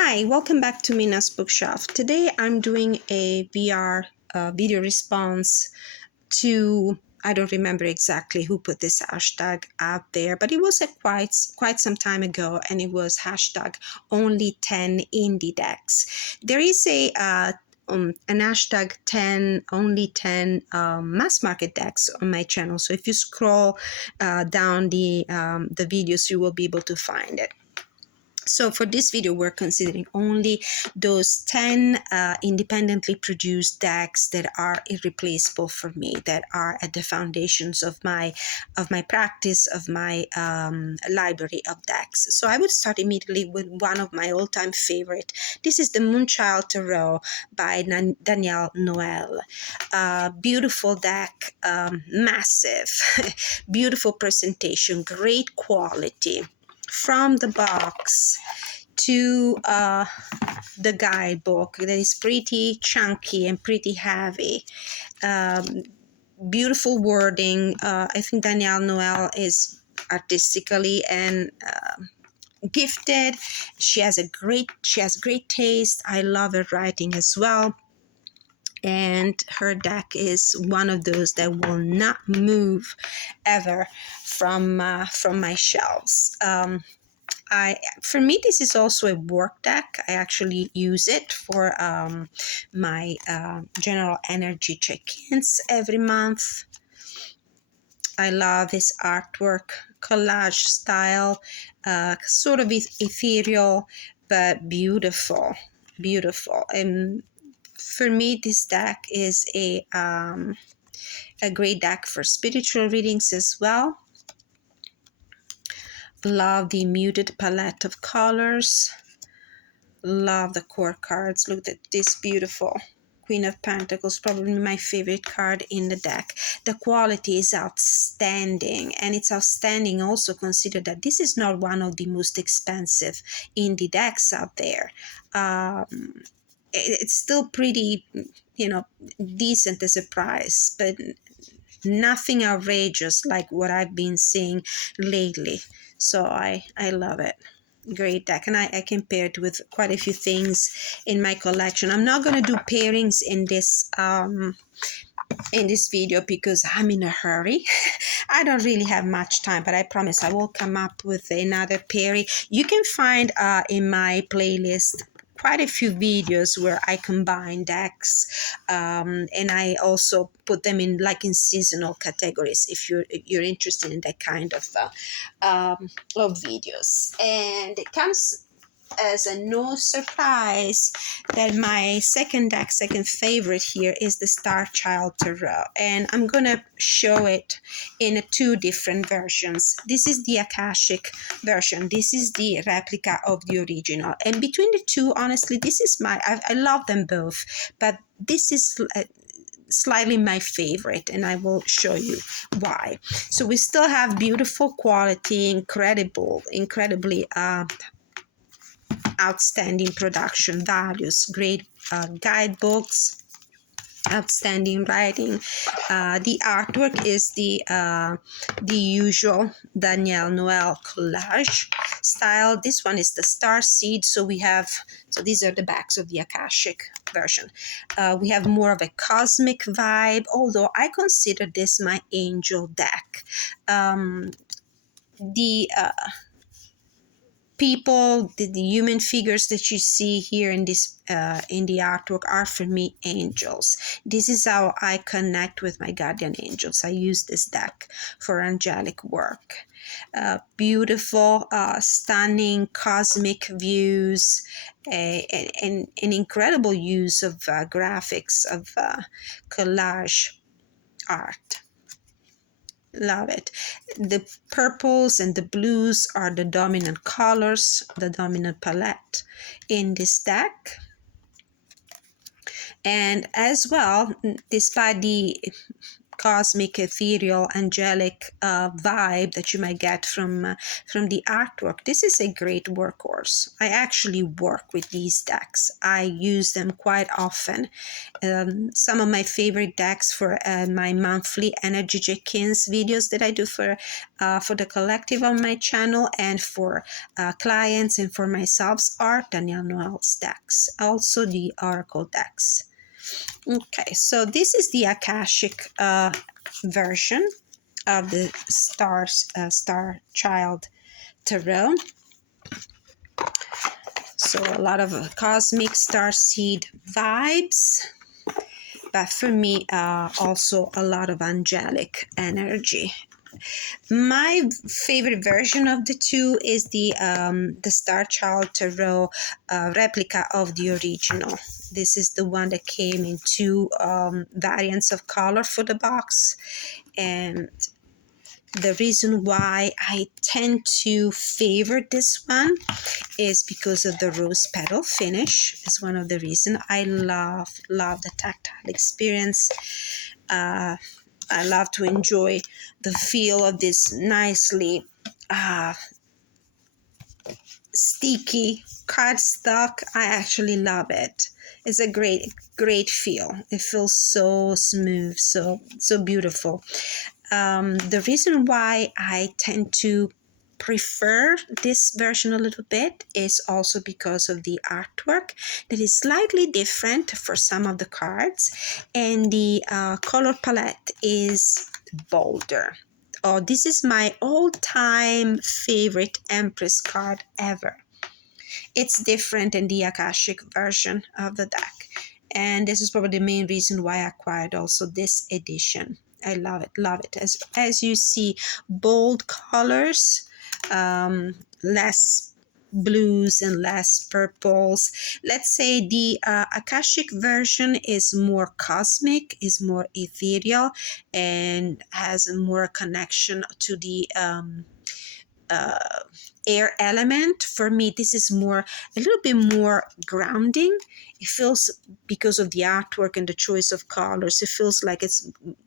Hi, welcome back to Mina's Bookshelf. Today I'm doing a VR video response to, I don't remember exactly who put this hashtag out there, but it was quite some time ago, and it was hashtag only 10 indie decks. There is an hashtag 10 only 10 mass market decks on my channel, so if you scroll down the videos, you will be able to find it. So for this video, we're considering only those 10 independently produced decks that are irreplaceable for me, that are at the foundations of my practice, of my library of decks. So I would start immediately with one of my all-time favorite. This is the Moonchild Tarot by Danielle Noel. Beautiful deck, massive, beautiful presentation, great quality. From the box to the guidebook that is pretty chunky and pretty heavy. Beautiful wording. I think Danielle Noel is artistically and gifted. She has great taste. I love her writing as well. And her deck is one of those that will not move ever from my shelves. For me, this is also a work deck. I actually use it for my general energy check-ins every month. I love this artwork, collage style, sort of ethereal, but beautiful. And for me, this deck is a great deck for spiritual readings as well. Love the muted palette of colors. Love the core cards. Look at this beautiful Queen of Pentacles, probably my favorite card in the deck. The quality is outstanding, and it's outstanding also consider that this is not one of the most expensive indie decks out there. It's still pretty, decent as a price, but nothing outrageous like what I've been seeing lately. So I love it. Great deck, and I compare it with quite a few things in my collection. I'm not going to do pairings in this video because I'm in a hurry. I don't really have much time, but I promise I will come up with another pairing. You can find in my playlist quite a few videos where I combine decks, and I also put them in seasonal categories if you're interested in that kind of videos. And it comes as a no surprise that my second favorite here is the Star Child Tarot, and I'm gonna show it in two different versions. This is the Akashic version, this is the replica of the original, and between the two, honestly, this is I love them both, but this is slightly my favorite, and I will show you why. So we still have beautiful quality, incredibly outstanding production values, great guidebooks, outstanding writing. The artwork is the usual Danielle Noel collage style. This one is the star seed. So these are the backs of the Akashic version. We have more of a cosmic vibe, although I consider this my angel deck. People, the human figures that you see here in this in the artwork are for me angels. This is how I connect with my guardian angels. I use this deck for angelic work. Beautiful, stunning cosmic views, and an incredible use of graphics, of collage art. Love it. The purples and the blues are the dominant colors, the dominant palette in this deck. And as well, despite the cosmic, ethereal, angelic vibe that you might get from the artwork. This is a great workhorse. I actually work with these decks. I use them quite often. Some of my favorite decks for my monthly Energy Check-ins videos that I do for the collective on my channel, and for clients and for myself, are Danielle Noel's decks, also the Oracle decks. Okay, so this is the Akashic version of the Star Child Tarot. So a lot of cosmic starseed vibes, but for me, also a lot of angelic energy. My favorite version of the two is the Star Child Tarot replica of the original. This is the one that came in two variants of color for the box. And the reason why I tend to favor this one is because of the rose petal finish. It's one of the reasons. I love the tactile experience. I love to enjoy the feel of this nicely sticky cardstock. I actually love it. It's a great feel. It feels so smooth, so beautiful. The reason why I tend to prefer this version a little bit is also because of the artwork that is slightly different for some of the cards, and the color palette is bolder. Oh, this is my all-time favorite Empress card ever. It's different in the Akashic version of the deck, and this is probably the main reason why I acquired also this edition. I love it. As you see, bold colors, less blues and less purples. Let's say the Akashic version is more cosmic, is more ethereal, and has more connection to the air element. For me, this is a little bit more grounding. It feels, because of the artwork and the choice of colors, it feels like it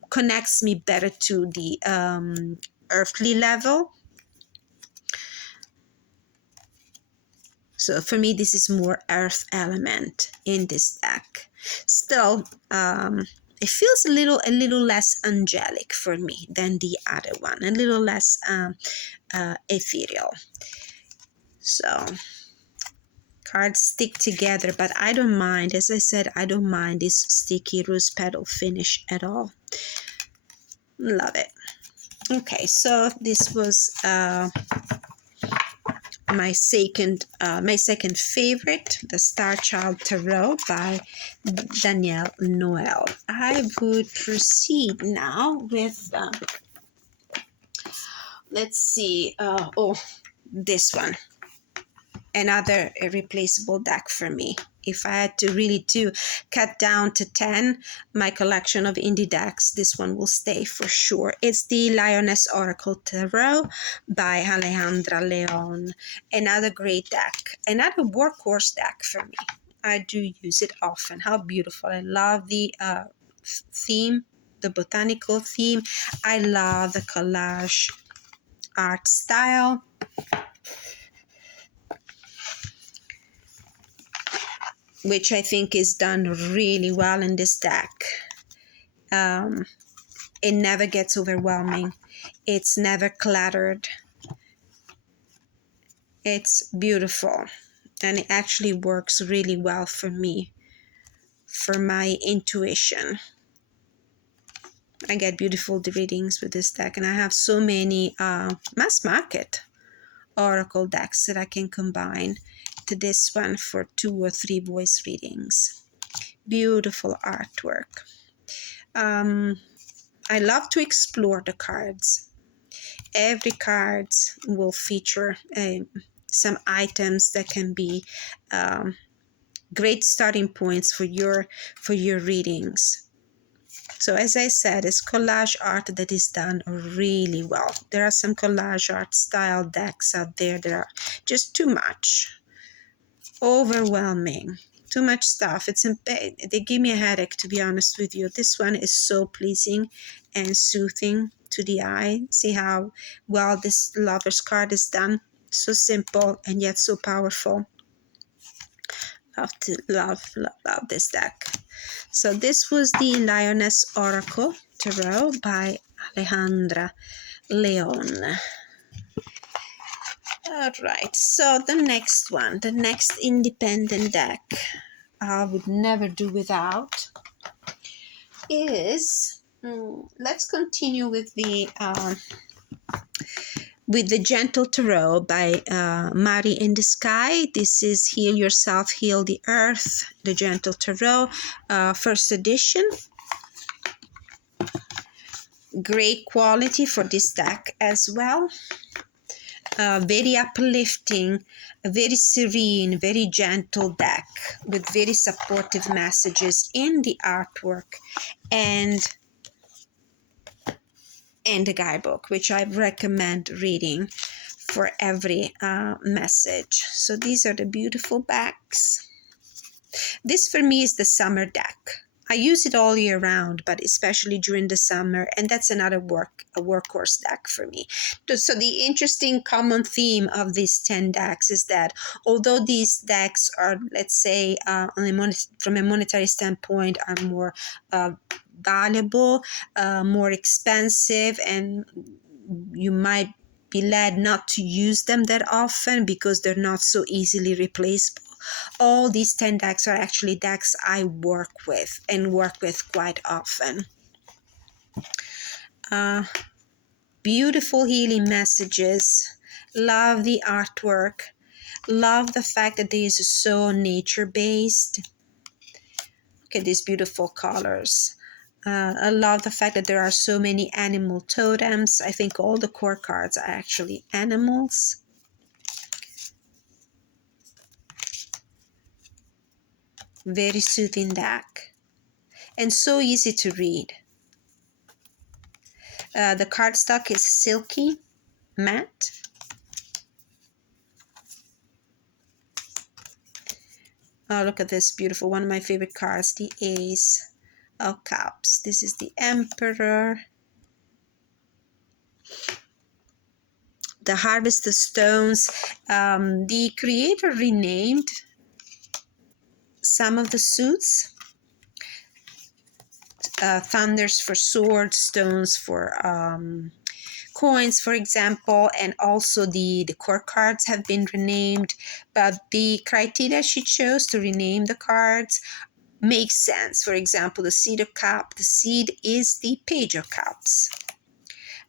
connects me better to the earthly level. So for me, this is more earth element in this deck. Still, it feels a little less angelic for me than the other one, a little less ethereal. So cards stick together, but I don't mind. As I said, I don't mind this sticky rose petal finish at all. Love it. Okay, so this was my second favorite, the Star Child Tarot by Danielle Noel. I would proceed now with let's see, this one, another irreplaceable deck for me. If I had to really cut down to 10 my collection of indie decks, this one will stay for sure. It's the Lioness Oracle Tarot by Alejandra Leon. Another great deck, another workhorse deck for me. I do use it often. How beautiful. I love the theme, the botanical theme. I love the collage art style. Which I think is done really well in this deck. It never gets overwhelming. It's never cluttered. It's beautiful. And it actually works really well for me, for my intuition. I get beautiful readings with this deck, and I have so many mass market Oracle decks that I can combine to this one for 2 or 3 voice readings. Beautiful artwork. I love to explore the cards. Every card will feature some items that can be great starting points for your readings. So as I said, it's collage art that is done really well. There are some collage art style decks out there that are just too much, overwhelming. too much stuff. They give me a headache, to be honest with you. This one is so pleasing and soothing to the eye. See how well this Lover's card is done. So simple and yet so powerful. Love this deck. So this was the Lioness Oracle Tarot by Alejandra Leon. All right, so the next one, the next independent deck I would never do without is, let's continue with the Gentle Tarot by Mari in the Sky. This is Heal Yourself, Heal the Earth, the Gentle Tarot, first edition. Great quality for this deck as well. Very uplifting, very serene, very gentle deck with very supportive messages in the artwork and the guidebook, which I recommend reading for every message. So these are the beautiful backs. This for me is the summer deck. I use it all year round, but especially during the summer, and that's another workhorse deck for me. So the interesting common theme of these 10 decks is that although these decks are, let's say, from a monetary standpoint, are more valuable, more expensive, and you might be led not to use them that often because they're not so easily replaceable. All these 10 decks are actually decks I work with and work with quite often. Beautiful healing messages. Love the artwork. Love the fact that this is so nature-based. Look at these beautiful colors. I love the fact that there are so many animal totems. I think all the core cards are actually animals. Very soothing deck. And so easy to read. The cardstock is silky, matte. Oh, look at this beautiful, one of my favorite cards, the Ace of Cups. This is the Emperor. The Harvest of Stones. The creator renamed some of the suits. Thunders for swords, stones for coins, for example, and also the core cards have been renamed, but the criteria she chose to rename the cards makes sense. For example, the Seed of Cup, the seed is the Page of Cups.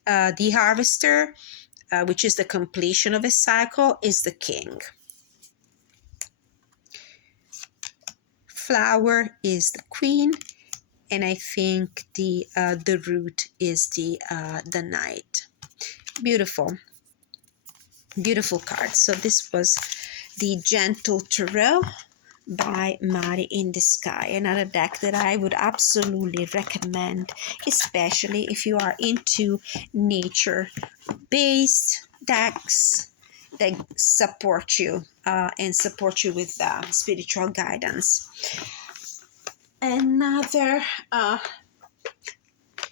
The Harvester, which is the completion of a cycle, is the King. Flower is the Queen. And I think the Root is the Knight. Beautiful, beautiful cards. So this was the Gentle Tarot by Mari in the Sky. Another deck that I would absolutely recommend, especially if you are into nature-based decks that support you and support you with spiritual guidance. Another,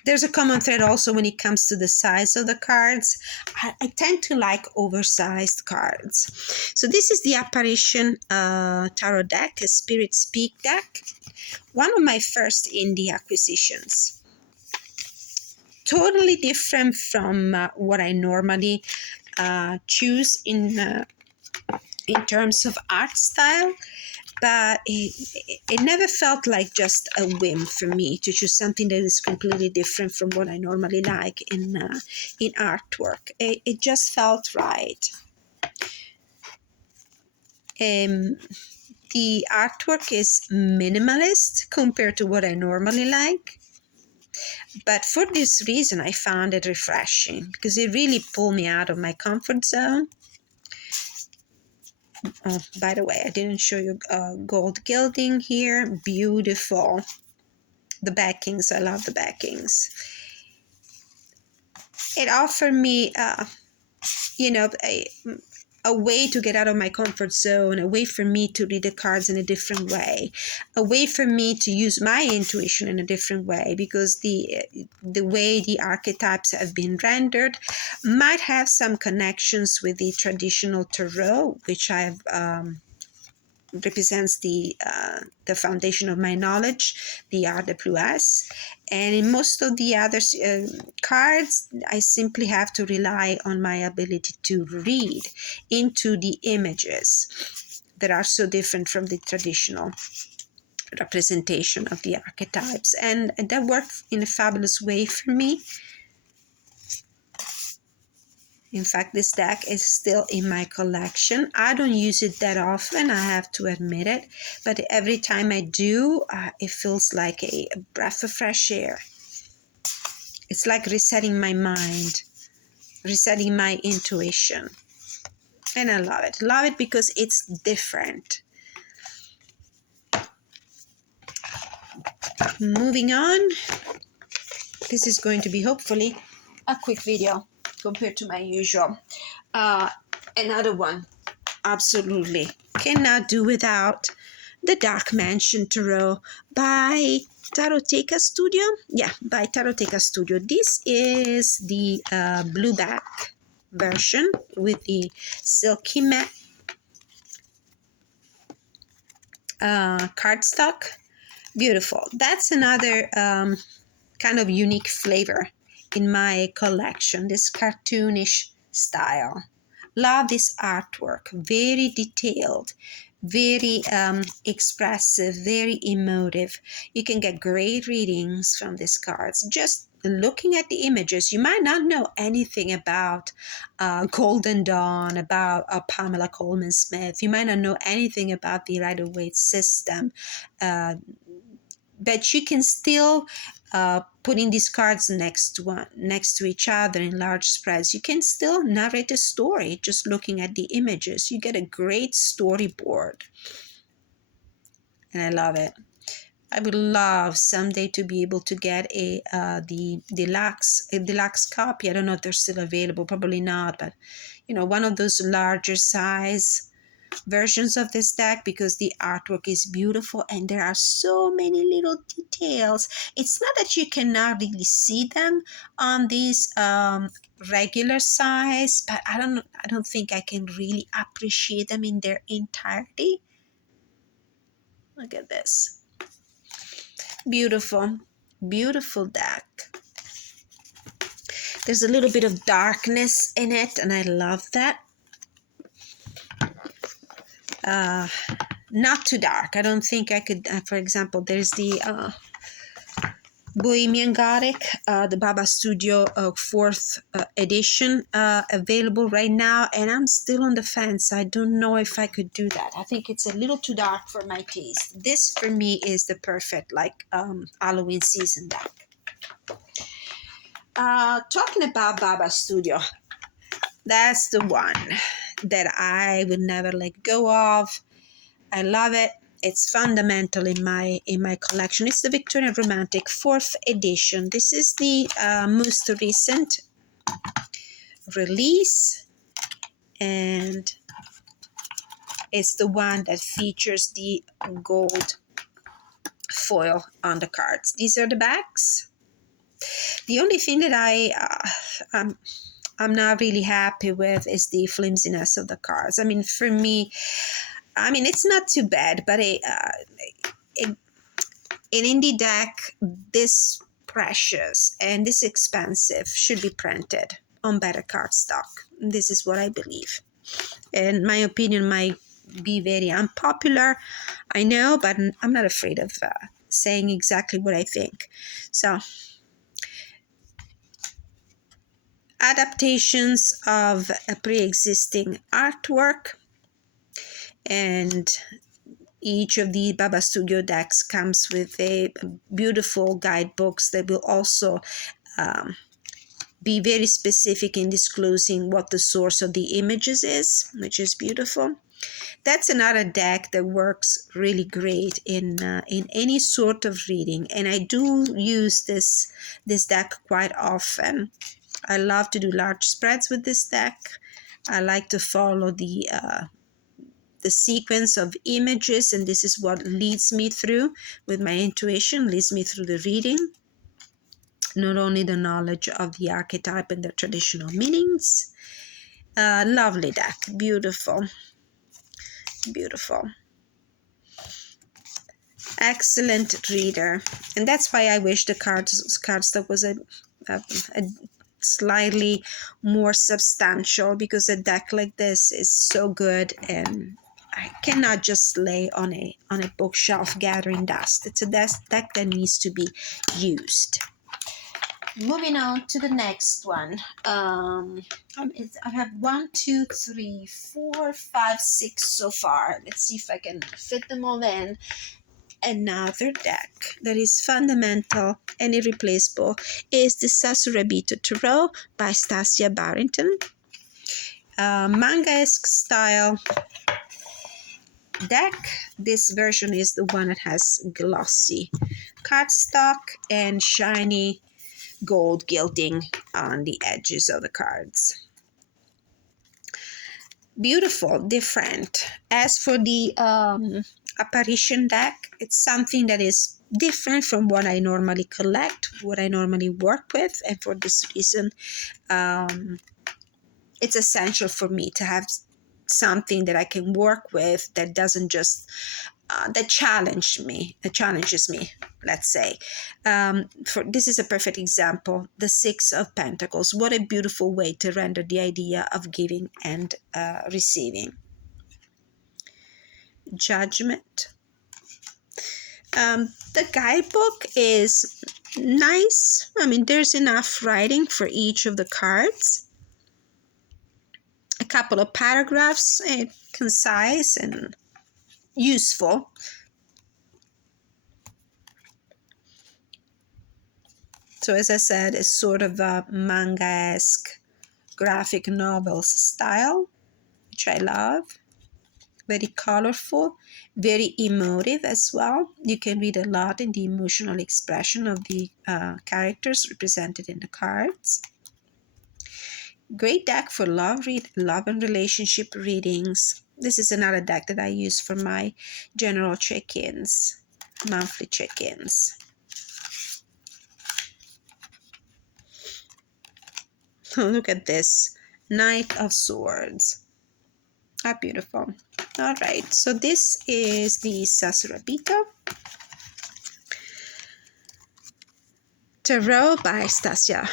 there's a common thread also when it comes to the size of the cards. I tend to like oversized cards. So this is the Apparition Tarot deck, a Spirit Speak deck. One of my first indie acquisitions. Totally different from what I normally choose in terms of art style. But it never felt like just a whim for me to choose something that is completely different from what I normally like in artwork. It just felt right. The artwork is minimalist compared to what I normally like. But for this reason, I found it refreshing because it really pulled me out of my comfort zone. Oh, by the way, I didn't show you gold gilding here. Beautiful. The backings, I love the backings. It offered me, a way to get out of my comfort zone, a way for me to read the cards in a different way, a way for me to use my intuition in a different way, because the way the archetypes have been rendered might have some connections with the traditional tarot, which I've represents the foundation of my knowledge, the RWS. And in most of the other cards, I simply have to rely on my ability to read into the images that are so different from the traditional representation of the archetypes. And that worked in a fabulous way for me. In fact, this deck is still in my collection. I don't use it that often, I have to admit it. But every time I do, it feels like a breath of fresh air. It's like resetting my mind, resetting my intuition. And I love it. Love it because it's different. Moving on. This is going to be hopefully a quick video compared to my usual. Another one, absolutely cannot do without the Dark Mansion Tarot by Taroteka Studio. Yeah, by Taroteka Studio. This is the blue back version with the silky matte cardstock. Beautiful. That's another kind of unique flavor in my collection, this cartoonish style. Love this artwork, very detailed, very expressive, very emotive. You can get great readings from these cards. Just looking at the images, you might not know anything about Golden Dawn, about Pamela Coleman Smith. You might not know anything about the Rider-Waite system, but you can still putting these cards next to each other in large spreads, you can still narrate a story just looking at the images. You get a great storyboard, and I love it. I would love someday to be able to get the deluxe copy. I don't know if they're still available, probably not, but one of those larger size versions of this deck, because the artwork is beautiful and there are so many little details. It's not that you cannot really see them on these regular size, but I don't think I can really appreciate them in their entirety. Look at this. Beautiful, beautiful deck. There's a little bit of darkness in it, and I love that. Not too dark. I don't think I could, for example, there's the Bohemian Gothic, the Baba Studio 4th edition available right now, and I'm still on the fence. I don't know if I could do that. I think it's a little too dark for my taste. This for me is the perfect Halloween season deck. Talking about Baba Studio, that's the one that I would never let go of. I love it. It's fundamental in my collection. It's the Victorian Romantic 4th edition. This is the most recent release, and it's the one that features the gold foil on the cards. These are the backs. The only thing that I'm not really happy with is the flimsiness of the cards. I mean, for me, it's not too bad, but an indie deck this precious and this expensive should be printed on better cardstock. This is what I believe. And my opinion might be very unpopular, I know, but I'm not afraid of saying exactly what I think. So, adaptations of a pre-existing artwork, and each of the Baba Studio decks comes with a beautiful guidebooks that will also be very specific in disclosing what the source of the images is, which is beautiful. That's another deck that works really great in any sort of reading, and I do use this deck quite often. I love to do large spreads with this deck. I like to follow the sequence of images, and this is what leads me through with my intuition, leads me through the reading. Not only the knowledge of the archetype and the traditional meanings. Lovely deck, beautiful, beautiful. Excellent reader, and that's why I wish the cardstock was a slightly more substantial, because a deck like this is so good, and I cannot just lay on a bookshelf gathering dust. It's a deck that needs to be used. Moving on to the next one. I have 1, 2, 3, 4, 5, 6 so far. Let's see if I can fit them all in. Another deck that is fundamental and irreplaceable is the Sasurabito Tarot by Stasia Barrington. Manga-esque style deck. This version is the one that has glossy cardstock and shiny gold gilding on the edges of the cards. Beautiful, different. As for the Apparition deck, it's something that is different from what I normally collect, what I normally work with, and for this reason it's essential for me to have something that I can work with that doesn't just that challenges me, let's say. This is a perfect example, the Six of Pentacles. What a beautiful way to render the idea of giving and receiving. Judgment. The guidebook is nice. I mean, there's enough writing for each of the cards. A couple of paragraphs, concise and useful. So as I said, it's sort of a manga-esque graphic novels style, which I love. Very colorful, very emotive as well. You can read a lot in the emotional expression of the characters represented in the cards. Great deck for love and relationship readings. This is another deck that I use for my general check-ins, monthly check-ins. Oh, look at this. Knight of Swords. How beautiful. All right, so this is the Sasurabito Tarot by Stasia,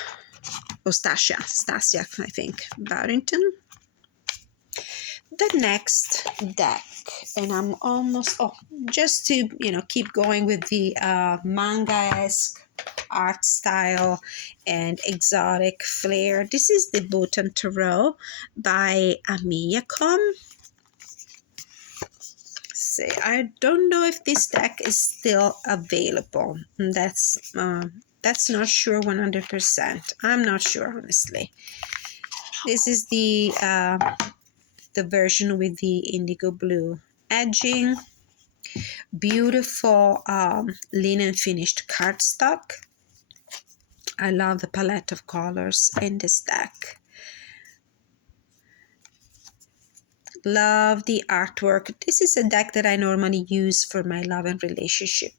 I think, Barrington. The next deck, and I'm almost, just to, keep going with the manga-esque art style and exotic flair. This is the Bhutan Tarot by Amiyacom. See, I don't know if this deck is still available. That's not sure 100%. I'm not sure, honestly. This is the version with the indigo blue edging. Beautiful linen finished cardstock. I love the palette of colors in this deck. Love the artwork. This is a deck that I normally use for my love and relationship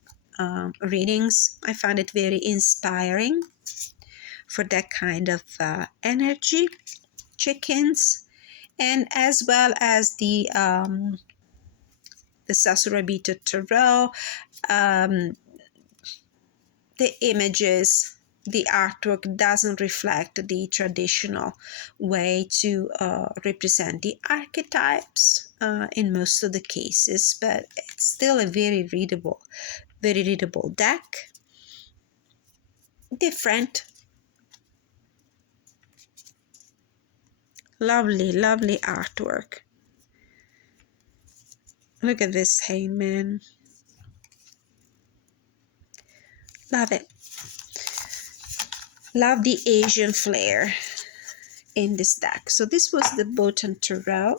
readings. I find it very inspiring for that kind of energy, check-ins, and as well as the Sasurabito Tarot, the images, the artwork doesn't reflect the traditional way to represent the archetypes in most of the cases, but it's still a very readable deck. Different. Lovely artwork. Look at this hangman. Love it. Love the Asian flair in this deck. So this was the Bhutan Tarot.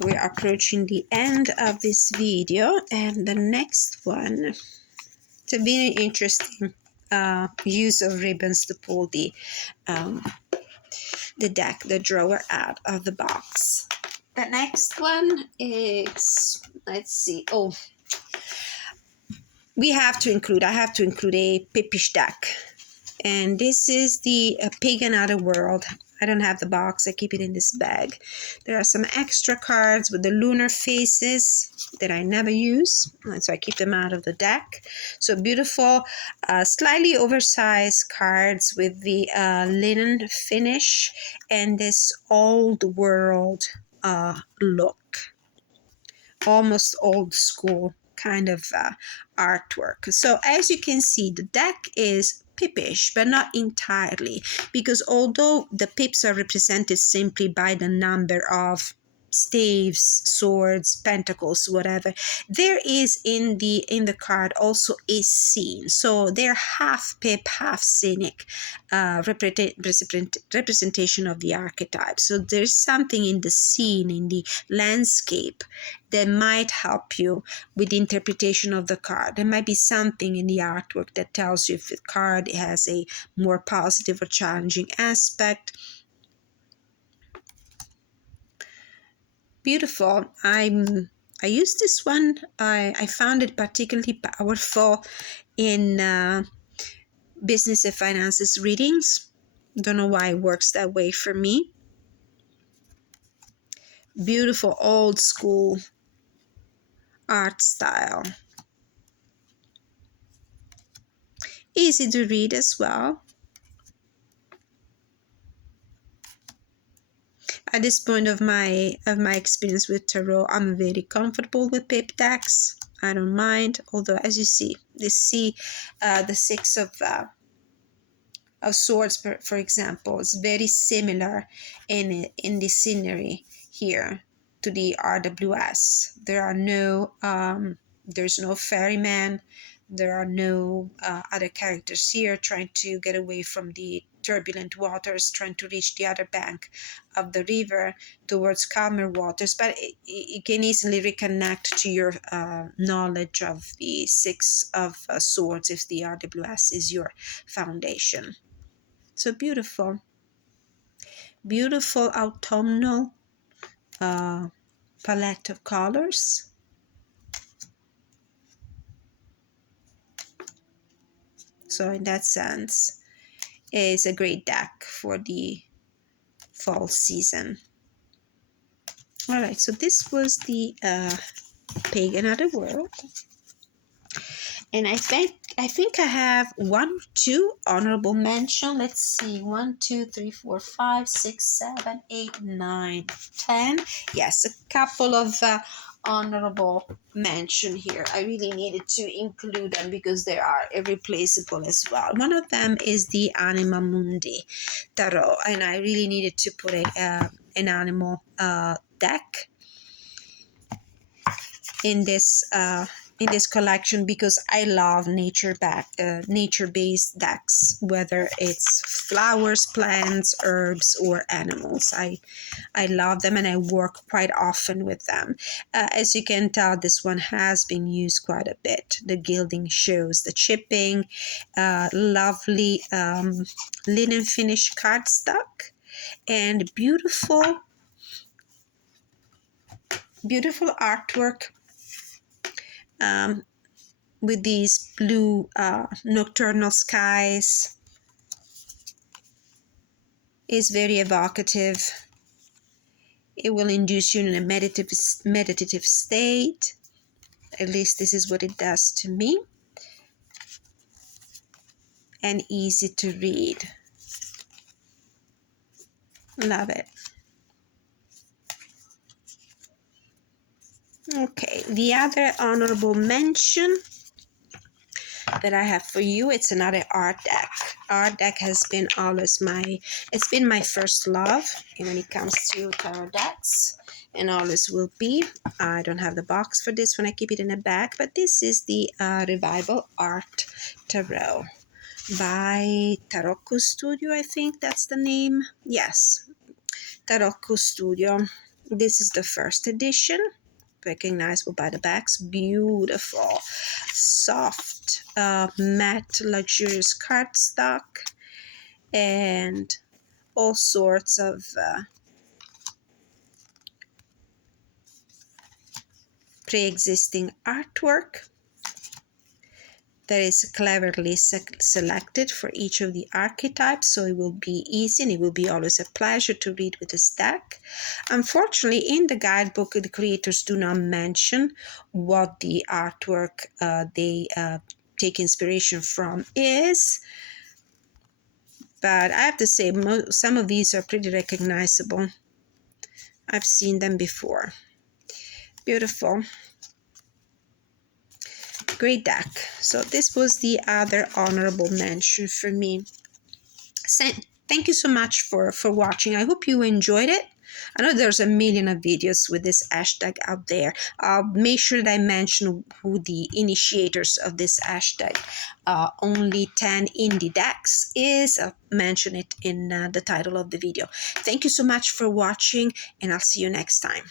We're approaching the end of this video, and the next one, it's a very interesting use of ribbons to pull the the deck, the drawer out of the box. The next one is, let's see, oh, I have to include a Pipish deck. And this is the Pagan Otherworld. I don't have the box, I keep it in this bag. There are some extra cards with the lunar faces that I never use, so I keep them out of the deck. So beautiful, slightly oversized cards with the linen finish and this old world look, almost old school kind of artwork. So as you can see, the deck is Pipish, but not entirely, because although the pips are represented simply by the number of staves, swords, pentacles, whatever, there is in the card also a scene. So they're half pip, half scenic representation of the archetype. So there's something in the scene, in the landscape, that might help you with the interpretation of the card. There might be something in the artwork that tells you if the card has a more positive or challenging aspect. Beautiful. I used this one. I found it particularly powerful in business and finances readings. Don't know why it works that way for me. Beautiful old school art style. Easy to read as well. At this point of my experience with tarot, I'm very comfortable with pip decks. I don't mind, although as you see, the six of swords, for example, is very similar in the scenery here to the RWS. There's no ferryman. There are no other characters here trying to get away from the turbulent waters, trying to reach the other bank of the river towards calmer waters. But you can easily reconnect to your knowledge of the six of swords if the RWS is your foundation. So beautiful. Beautiful autumnal palette of colors. So in that sense, it's a great deck for the fall season. All right, so this was the Pagan Otherworld. And I think I have 1 or 2 honorable mention. Let's see, 1, 2, 3, 4, 5, 6, 7, 8, 9, 10. Yes, a couple of honorable mention here. I really needed to include them because they are irreplaceable as well. One of them is the Anima Mundi Tarot, and I really needed to put an animal deck in this collection because I love nature-based decks, whether it's flowers, plants, herbs, or animals. I love them and I work quite often with them. As you can tell, this one has been used quite a bit. The gilding shows the chipping, lovely linen finish cardstock, and beautiful artwork with these blue nocturnal skies. Is very evocative. It will induce you in a meditative state. At least this is what it does to me. And easy to read. Love it. Okay, the other honorable mention that I have for you, it's another art deck. Art deck has been always it's been my first love when it comes to tarot decks, and always will be. I don't have the box for this one, I keep it in a bag, but this is the Revival Art Tarot by Tarocco Studio, I think that's the name. Yes, Tarocco Studio. This is the first edition, recognizable by the backs. Beautiful, soft, matte, luxurious cardstock, and all sorts of pre-existing artwork that is cleverly selected for each of the archetypes, so it will be easy and it will be always a pleasure to read with this deck. Unfortunately, in the guidebook, the creators do not mention what the artwork they take inspiration from is, but I have to say some of these are pretty recognizable. I've seen them before. Beautiful. Great deck. So this was the other honorable mention for me. Thank you so much for watching. I hope you enjoyed it. I know there's a million of videos with this hashtag out there. I'll make sure that I mention who the initiators of this hashtag, only 10 indie decks, is. I'll mention it in the title of the video. Thank you so much for watching, and I'll see you next time.